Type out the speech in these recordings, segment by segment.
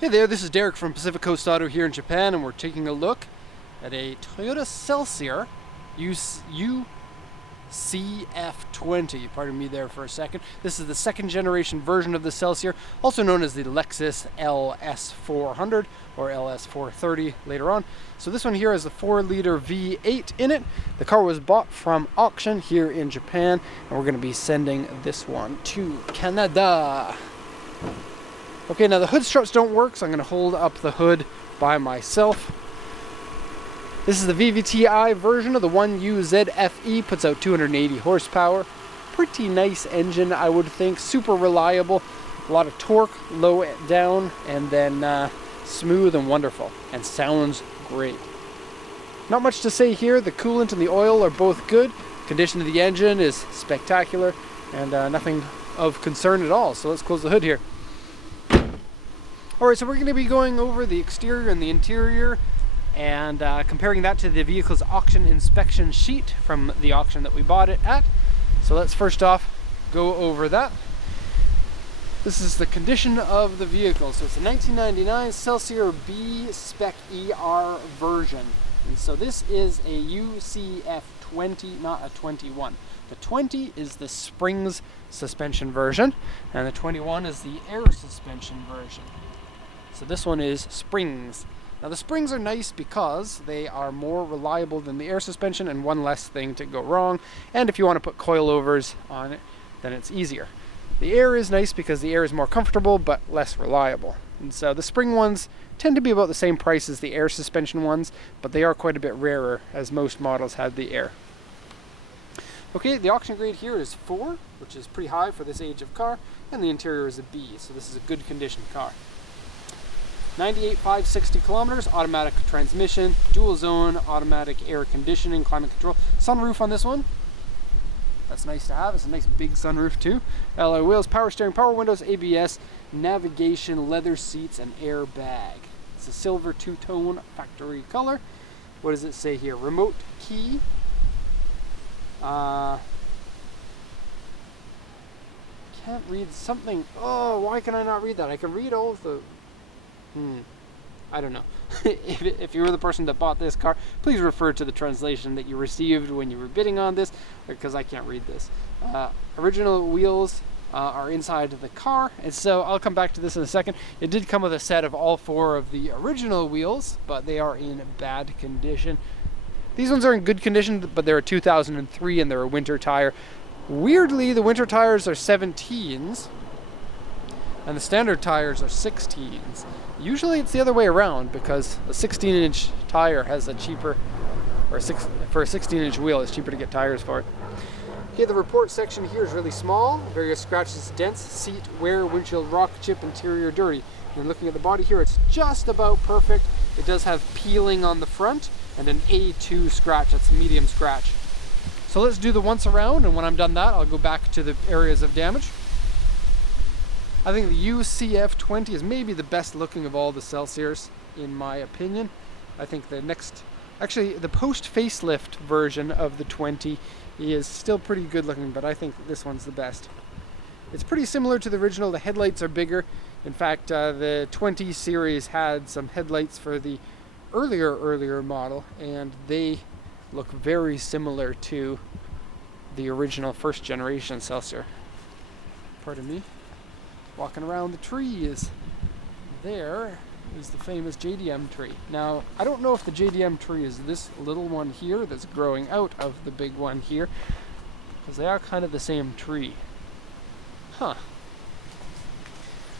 Hey there, this is Derek from Pacific Coast Auto here in Japan, and we're taking a look at a Toyota Celsior UCF20. Pardon me there for a second. This is the second generation version of the Celsior, also known as the Lexus LS400 or LS430 later on. So this one here has a 4-liter V8 in it. The car was bought from auction here in Japan, and we're going to be sending this one to Canada. Okay, now the hood struts don't work, so I'm going to hold up the hood by myself. This is the VVTi version of the 1UZFE, puts out 280 horsepower. Pretty nice engine, I would think. Super reliable, a lot of torque, low down, and then smooth and wonderful, and sounds great. Not much to say here. The coolant and the oil are both good. Condition of the engine is spectacular, and nothing of concern at all. So let's close the hood here. Alright, so we're going to be going over the exterior and the interior and comparing that to the vehicle's auction inspection sheet from the auction that we bought it at. So let's first off go over that. This is the condition of the vehicle. So it's a 1999 Celsior B Spec ER version. And so this is a UCF20, not a 21. The 20 is the springs suspension version, and the 21 is the air suspension version. So this one is springs. Now the springs are nice because they are more reliable than the air suspension and one less thing to go wrong. And if you want to put coilovers on it, then it's easier. The air is nice because the air is more comfortable but less reliable. And so the spring ones tend to be about the same price as the air suspension ones, but they are quite a bit rarer as most models have the air. Okay, the auction grade here is 4, which is pretty high for this age of car, and the interior is a B, so this is a good condition car. 98,560 kilometers, automatic transmission, dual zone, automatic air conditioning, climate control, sunroof on this one. That's nice to have. It's a nice big sunroof too. Alloy wheels, power steering, power windows, ABS, navigation, leather seats, and airbag. It's a silver two-tone factory color. What does it say here? Remote key. Can't read something. Oh, why can I not read that? I can read all of the... I don't know. if you were the person that bought this car, please refer to the translation that you received when you were bidding on this, because I can't read this. Original wheels are inside the car, and so I'll come back to this in a second. It did come with a set of all 4 of the original wheels, but they are in bad condition. These ones are in good condition, but they're a 2003 and they're a winter tire. Weirdly, the winter tires are 17s, and the standard tires are 16s. Usually it's the other way around because a 16-inch tire has a cheaper, for a 16-inch wheel, it's cheaper to get tires for it. Okay, the report section here is really small. Various scratches, dents, seat wear, windshield rock chip, interior dirty. You're looking at the body here, it's just about perfect. It does have peeling on the front and an A2 scratch, that's a medium scratch. So let's do the once around, and when I'm done that, I'll go back to the areas of damage. I think the UCF20 is maybe the best looking of all the Celsiors, in my opinion. I think the post facelift version of the 20 is still pretty good looking, but I think this one's the best. It's pretty similar to the original. The headlights are bigger. In fact, the 20 series had some headlights for the earlier model, and they look very similar to the original first generation Celsior. Pardon me. Walking around the trees. There is the famous JDM tree. Now, I don't know if the JDM tree is this little one here that's growing out of the big one here, because they are kind of the same tree. Huh.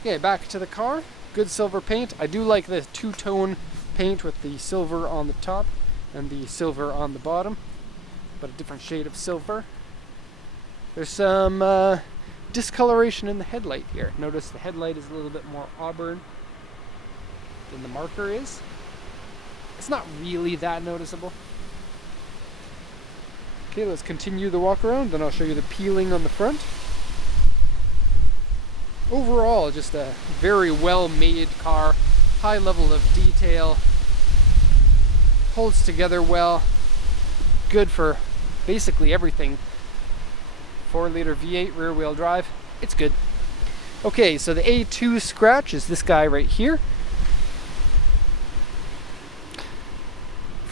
Okay, back to the car. Good silver paint. I do like the two-tone paint with the silver on the top and the silver on the bottom, but a different shade of silver. There's some discoloration in the headlight here. Notice the headlight is a little bit more auburn than the marker is. It's not really that noticeable. Okay, let's continue the walk around, then I'll show you the peeling on the front. Overall, just a very well made car, high level of detail, holds together well, good for basically everything. 4-liter V8 rear-wheel drive, it's good. Okay, so the A2 scratch is this guy right here.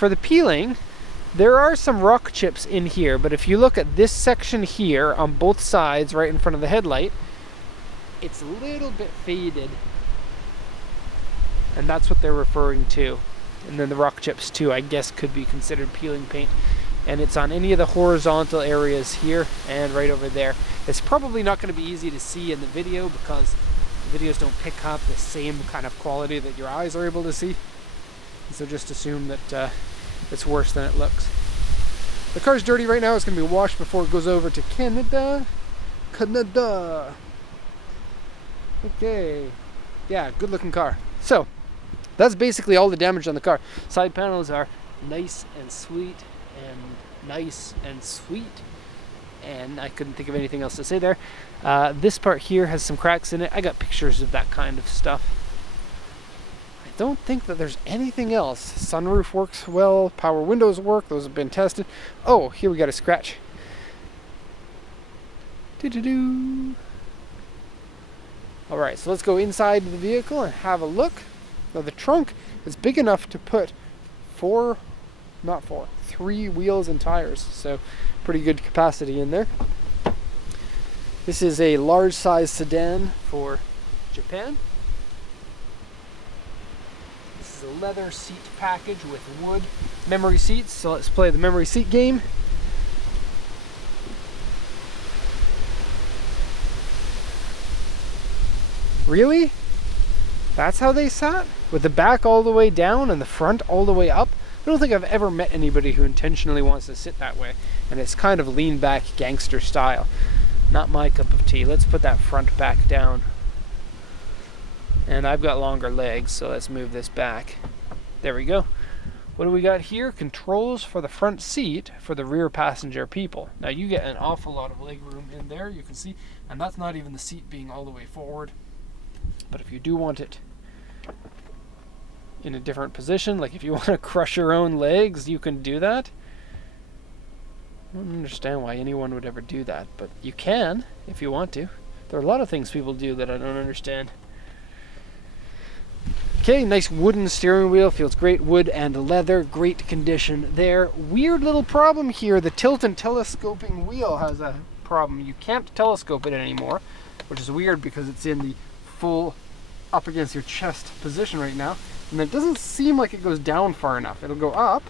for the peeling, there are some rock chips in here, but if you look at this section here on both sides, right in front of the headlight, it's a little bit faded. And that's what they're referring to. And then the rock chips too, I guess, could be considered peeling paint. And it's on any of the horizontal areas here and right over there. It's probably not going to be easy to see in the video because the videos don't pick up the same kind of quality that your eyes are able to see. So just assume that it's worse than it looks. The car's dirty right now. It's going to be washed before it goes over to Canada. Canada. Okay. Yeah, good looking car. So, that's basically all the damage on the car. Side panels are nice and sweet and nice and sweet. And I couldn't think of anything else to say there. This part here has some cracks in it. I got pictures of that kind of stuff. I don't think that there's anything else. Sunroof works well. Power windows work. Those have been tested. Oh, here we got a scratch. Doo-doo-doo. Alright, so let's go inside the vehicle and have a look. Now the trunk is big enough to put 3 wheels and tires. So pretty good capacity in there. This is a large size sedan for Japan. This is a leather seat package with wood memory seats. So let's play the memory seat game. Really? That's how they sat? With the back all the way down and the front all the way up? I don't think I've ever met anybody who intentionally wants to sit that way. And it's kind of lean back gangster style. Not my cup of tea. Let's put that front back down. And I've got longer legs, so let's move this back. There we go. What do we got here? Controls for the front seat for the rear passenger people. Now you get an awful lot of leg room in there, you can see. And that's not even the seat being all the way forward. But if you do want it in a different position, like if you want to crush your own legs, you can do that. I don't understand why anyone would ever do that, but you can if you want to. There are a lot of things people do that I don't understand. Okay, nice wooden steering wheel, feels great. Wood and leather, great condition there. Weird little problem here, the tilt and telescoping wheel has a problem. You can't telescope it anymore, which is weird because it's in the full up against your chest position right now, and it doesn't seem like it goes down far enough. It'll go up,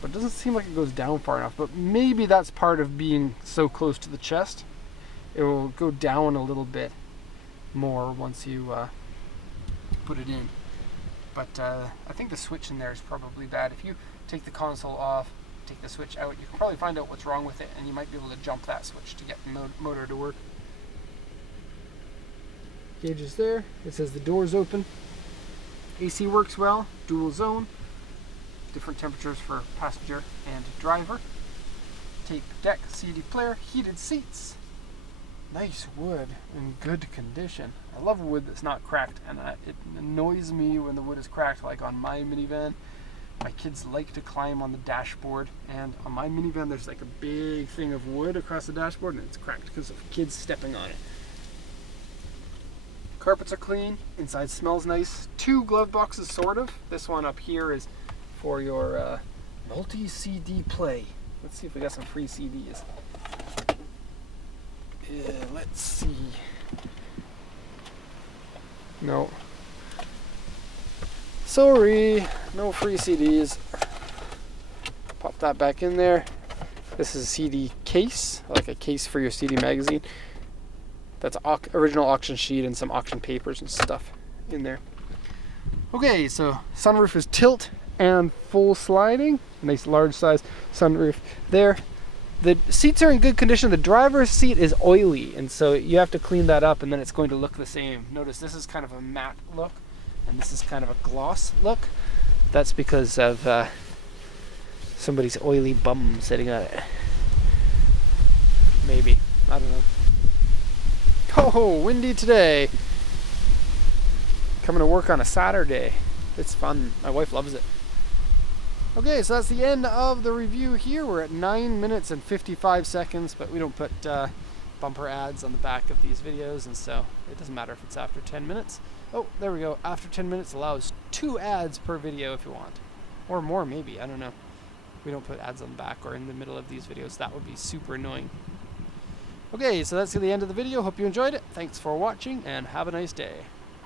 but it doesn't seem like it goes down far enough. But maybe that's part of being so close to the chest. It will go down a little bit more once you put it in. But I think the switch in there is probably bad. If you take the console off, take the switch out, you can probably find out what's wrong with it, and you might be able to jump that switch to get the motor to work. Gauges there. It says the door's open. AC works well. Dual zone. Different temperatures for passenger and driver. Tape deck, CD player, heated seats. Nice wood in good condition. I love wood that's not cracked, and it annoys me when the wood is cracked, like on my minivan. My kids like to climb on the dashboard, and on my minivan there's like a big thing of wood across the dashboard, and it's cracked because of kids stepping on it. Carpets are clean. Inside smells nice. 2 glove boxes, sort of. This one up here is for your multi-CD play. Let's see if we got some free CDs. Let's see. No. Sorry, no free CDs. Pop that back in there. This is a CD case, like a case for your CD magazine. That's original auction sheet and some auction papers and stuff in there. Okay, so sunroof is tilt and full sliding. Nice large size sunroof there. The seats are in good condition. The driver's seat is oily, and so you have to clean that up, and then it's going to look the same. Notice this is kind of a matte look, and this is kind of a gloss look. That's because of somebody's oily bum sitting on it. Maybe. I don't know. Oh, windy today. Coming to work on a Saturday. It's fun. My wife loves it. Okay, so that's the end of the review here. We're at 9 minutes and 55 seconds, but we don't put bumper ads on the back of these videos, and so It doesn't matter if it's after 10 minutes. Oh, there we go. After 10 minutes allows 2 ads per video if you want. Or more, maybe. I don't know. We don't put ads on the back or in the middle of these videos. That would be super annoying. Okay, so that's the end of the video. Hope you enjoyed it. Thanks for watching, and have a nice day.